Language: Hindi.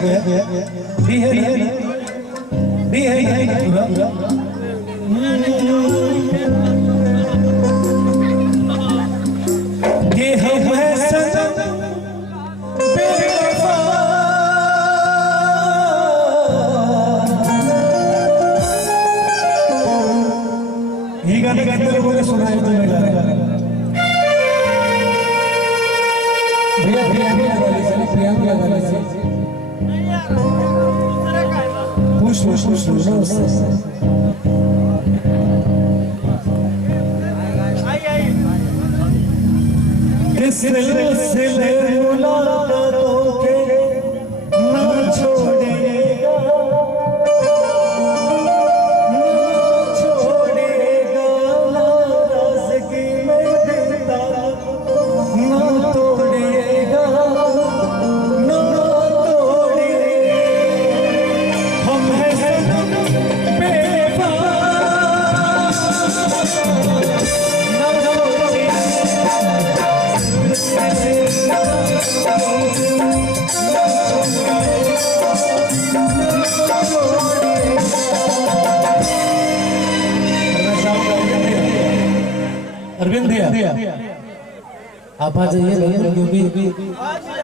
ये हम है सनम बेवफा, ये गाने गाते लोगों ने सुना है तो मैं गा रहा हूं। भैया प्रिया गाने से पूछ किस सिलसिले मुलाकातों के ना छोड़ेगा, नाराज़गी में देता ना तोड़ेगा, ना तोड़ेगा। हम हैं सनम बेवफा, अरविंद भैया आप आ जाइए,